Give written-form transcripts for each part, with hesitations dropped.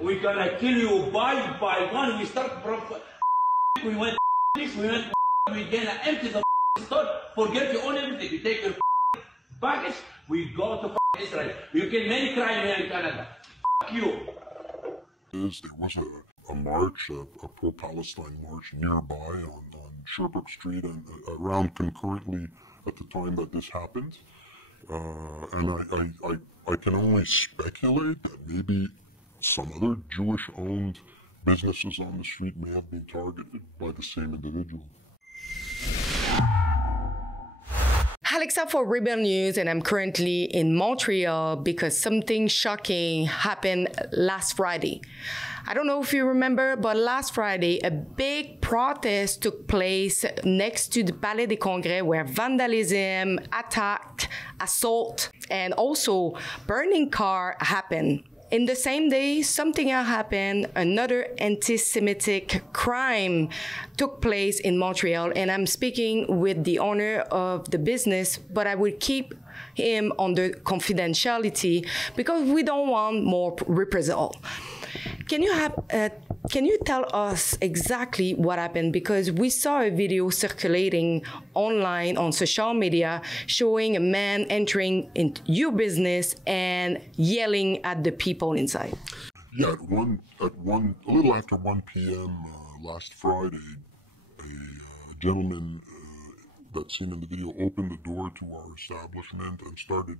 We're gonna kill you by one. We start from we went this, we went we're gonna empty the store, forget you own everything. You take your package, we go to Israel. You kill many crime here in Canada. You. There was a march, a pro-Palestine march nearby on Sherbrooke Street and around concurrently at the time that this happened. And I can only speculate that maybe some other Jewish-owned businesses on the street may have been targeted by the same individual. Alexa for Rebel News, and I'm currently in Montreal because something shocking happened last Friday. I don't know if you remember, but last Friday, a big protest took place next to the Palais des Congrès where vandalism, attack, assault, and also burning car happened. In the same day, something else happened. Another anti-Semitic crime took place in Montreal, and I'm speaking with the owner of the business, but I will keep him under confidentiality because we don't want more reprisal. Can you tell us exactly what happened? Because we saw a video circulating online on social media showing a man entering into your business and yelling at the people inside. Yeah, a little after 1 p.m. Last Friday, a gentleman that's seen in the video opened the door to our establishment and started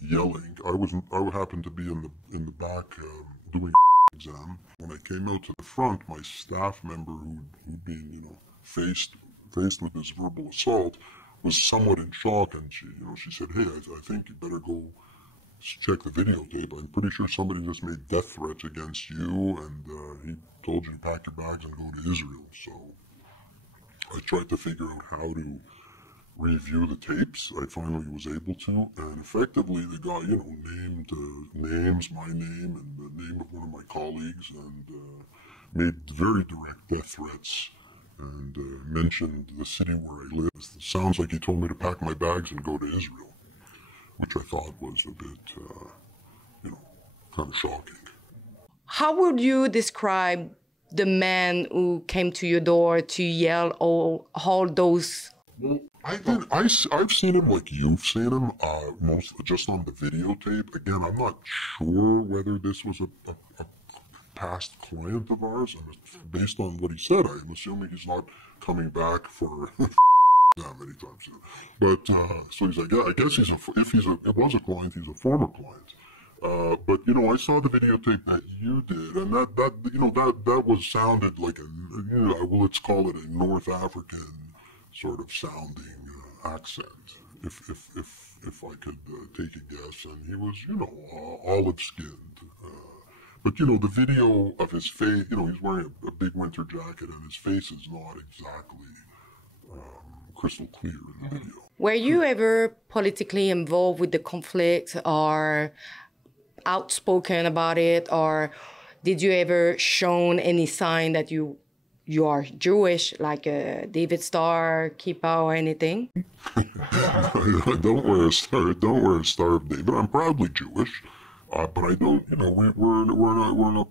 yelling. I happened to be in the back doing exam. When I came out to the front, my staff member who'd been, faced with this verbal assault was somewhat in shock, and she said, "Hey, I think you better go check the videotape. I'm pretty sure somebody just made death threats against you, and he told you to pack your bags and go to Israel." So I tried to figure out how to review the tapes. I finally was able to, and effectively the guy, named names, my name, and the name of one of my colleagues, and made very direct death threats, and mentioned the city where I live. It sounds like he told me to pack my bags and go to Israel, which I thought was a bit, kind of shocking. How would you describe the man who came to your door to yell all those? Well, I've seen him like you've seen him, just on the videotape. Again, I'm not sure whether this was a past client of ours, and based on what he said, I'm assuming he's not coming back for that many times soon. But so he's like, yeah, I guess it was a client, he's a former client. But I saw the videotape that you did, and that sounded like let's call it a North African sort of sounding accent, if I could take a guess, and he was, olive-skinned. But, the video of his face, he's wearing a big winter jacket, and his face is not exactly crystal clear in the video. Were you ever politically involved with the conflict or outspoken about it, or did you ever shown any sign that you are Jewish, like a David Star, Kippah, or anything? Don't wear a Star of David. I'm proudly Jewish, but I don't. We're in a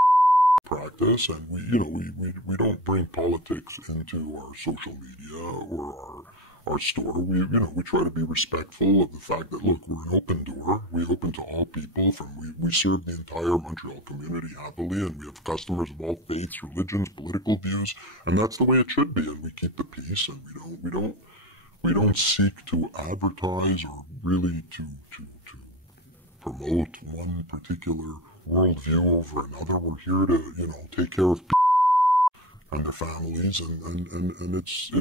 practice, and we don't bring politics into our social media or our store. We try to be respectful of the fact that, look, we're an open door. We open to all people. We serve the entire Montreal community happily, and we have customers of all faiths, religions, political views, and that's the way it should be. And we keep the peace, and we don't seek to advertise or really to promote one particular worldview over another. We're here to take care of people and their families, and it's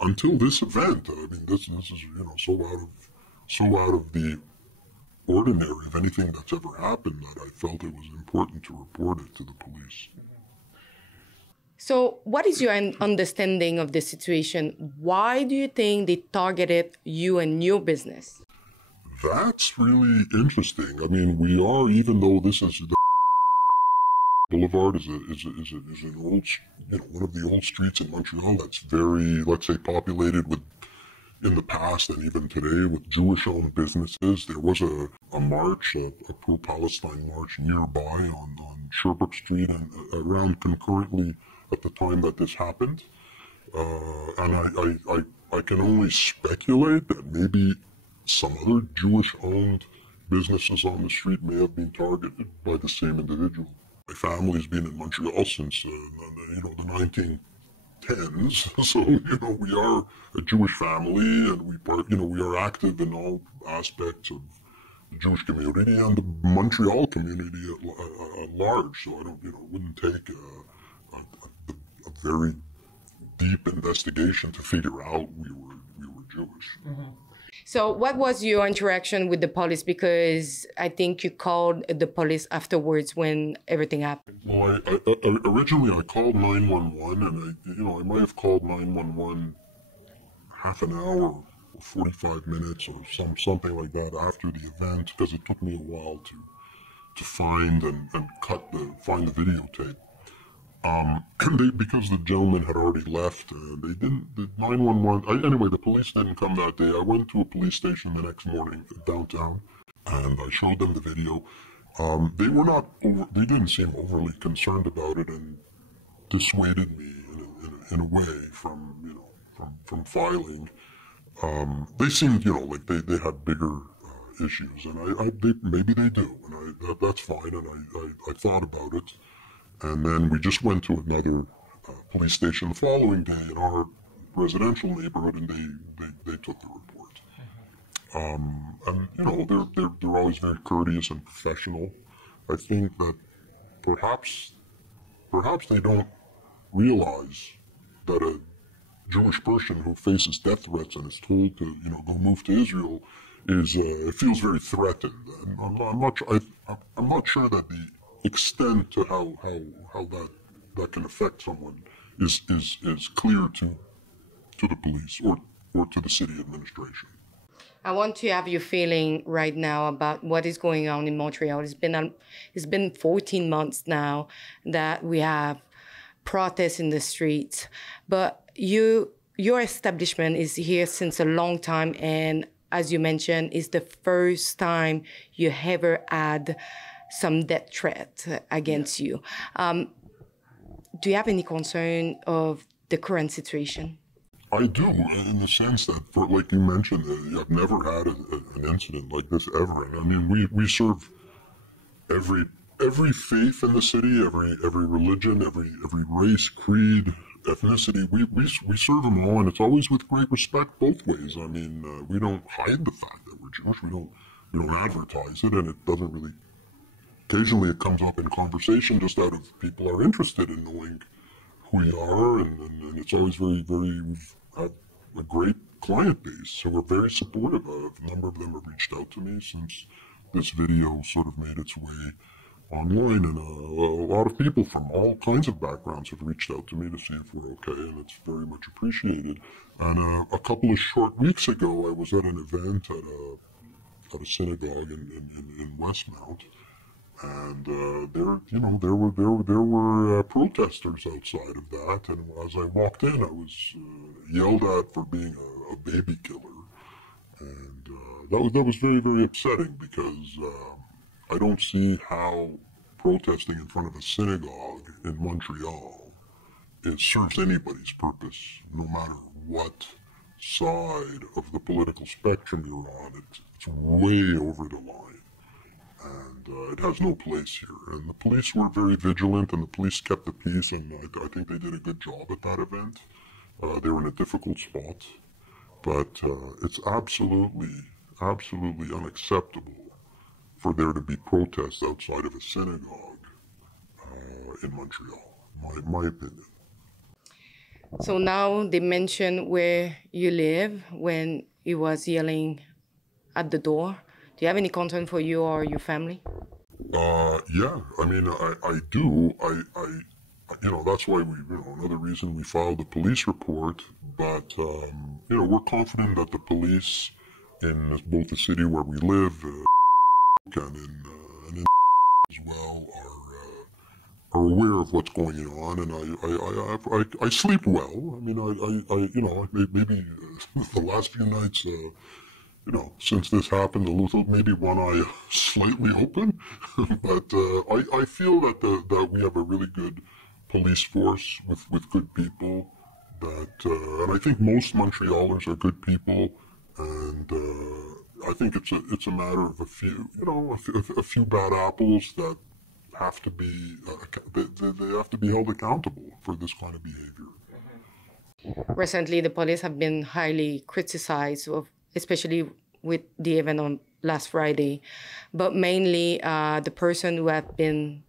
until this event. I mean, this is so out of the ordinary of anything that's ever happened that I felt it was important to report it to the police. So, what is your understanding of the situation? Why do you think they targeted you and your business? That's really interesting. I mean, we are, even though this is the Boulevard is an old, one of the old streets in Montreal that's very, let's say, populated with, in the past and even today, with Jewish-owned businesses. There was a march, a pro-Palestine march nearby on Sherbrooke Street and around concurrently at the time that this happened. And I can only speculate that maybe some other Jewish-owned businesses on the street may have been targeted by the same individual. My family's been in Montreal since the 1910s, so we are a Jewish family, and we are active in all aspects of the Jewish community and the Montreal community at large. So wouldn't take a very deep investigation to figure out we were Jewish. Mm-hmm. So what was your interaction with the police? Because I think you called the police afterwards when everything happened. Well, originally I called 911, and I might have called 911 half an hour or 45 minutes or something like that after the event, because it took me a while to find and find the videotape. Because the gentleman had already left, they didn't, the 911, anyway, the police didn't come that day. I went to a police station the next morning downtown, and I showed them the video. They didn't seem overly concerned about it, and dissuaded me in a way from filing. They seemed, like they had bigger issues, and maybe they do, and that's fine, and I thought about it. And then we just went to another police station the following day in our residential neighborhood, and they took the report. And they're always very courteous and professional. I think that perhaps they don't realize that a Jewish person who faces death threats and is told to go move to Israel feels very threatened. And I'm not sure that the extent to how that can affect someone is clear to the police or to the city administration. I want to have your feeling right now about what is going on in Montreal. It's been 14 months now that we have protests in the streets, but your establishment is here since a long time, and as you mentioned, it's the first time you ever had some death threat against you. Do you have any concern of the current situation? I do, in the sense that, like you mentioned, I've never had an incident like this ever. And I mean, we serve every faith in the city, every religion, every race, creed, ethnicity. We serve them all, and it's always with great respect both ways. I mean, we don't hide the fact that we're Jewish. We don't advertise it, and it doesn't really. Occasionally, it comes up in conversation just out of people are interested in knowing who we are, and it's always we've had a great client base, so we're very supportive of. A number of them have reached out to me since this video sort of made its way online, and a lot of people from all kinds of backgrounds have reached out to me to see if we're okay, and it's very much appreciated. And a couple of short weeks ago, I was at an event at a synagogue in Westmount. And there were protesters outside of that, and as I walked in, I was yelled at for being a baby killer, and that was very, very upsetting, because I don't see how protesting in front of a synagogue in Montreal serves anybody's purpose, no matter what side of the political spectrum you're on. It's way over the line. And it has no place here. And the police were very vigilant, and the police kept the peace, and I think they did a good job at that event. They were in a difficult spot, but it's absolutely unacceptable for there to be protests outside of a synagogue in Montreal, my opinion. So now they mentioned where you live when he was yelling at the door. Do you have any concern for you or your family? Yeah, I mean, I do. That's why another reason we filed a police report, but, we're confident that the police in both the city where we live and in as well are aware of what's going on, and I sleep well. I mean, maybe the last few nights, since this happened, a little, maybe one eye slightly open, but I feel that we have a really good police force with good people. And I think most Montrealers are good people, and I think it's a matter of a few bad apples that have to be they have to be held accountable for this kind of behavior. Recently, the police have been highly criticized, especially with the event on last Friday. But mainly, the person who has been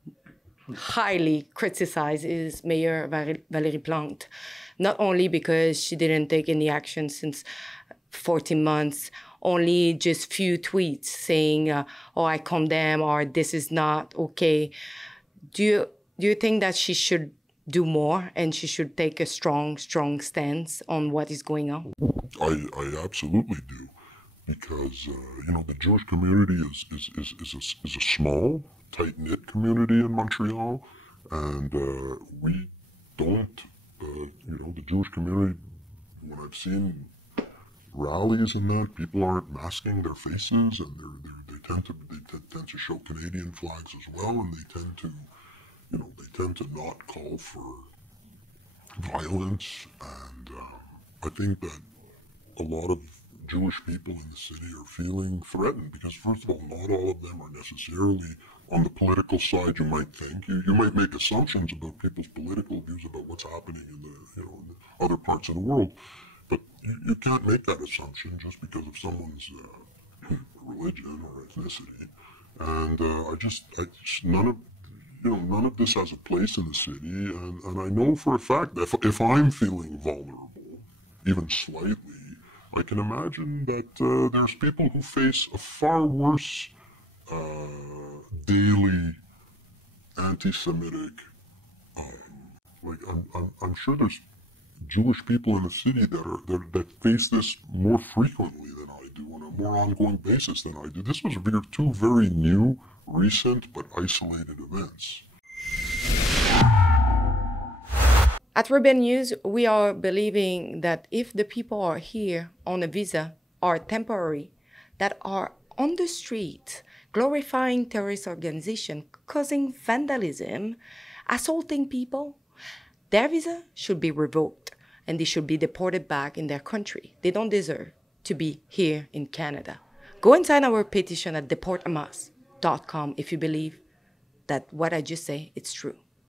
highly criticized is Mayor Valérie Plante. Not only because she didn't take any action since 14 months, only just few tweets saying, oh, I condemn, or this is not okay. Do you think that she should do more and she should take a strong stance on what is going on? I absolutely do, because the Jewish community is a small, tight-knit community in Montreal, and we don't, the Jewish community, when I've seen rallies and that, people aren't masking their faces, and they tend to show Canadian flags as well, and they tend to not call for violence. And I think that a lot of Jewish people in the city are feeling threatened because, first of all, not all of them are necessarily on the political side. You might think you might make assumptions about people's political views about what's happening in in the other parts of the world, but you can't make that assumption just because of someone's religion or ethnicity. And none of this has a place in the city. And I know for a fact that if I'm feeling vulnerable, even slightly, I can imagine that there's people who face a far worse daily anti-Semitic. I'm sure there's Jewish people in the city that face this more frequently than I do, on a more ongoing basis than I do. This was two very new, recent, but isolated events. At Rebel News, we are believing that if the people are here on a visa or temporary, that are on the street, glorifying terrorist organization, causing vandalism, assaulting people, their visa should be revoked and they should be deported back in their country. They don't deserve to be here in Canada. Go and sign our petition at deporthamas.com if you believe that what I just say, it's true.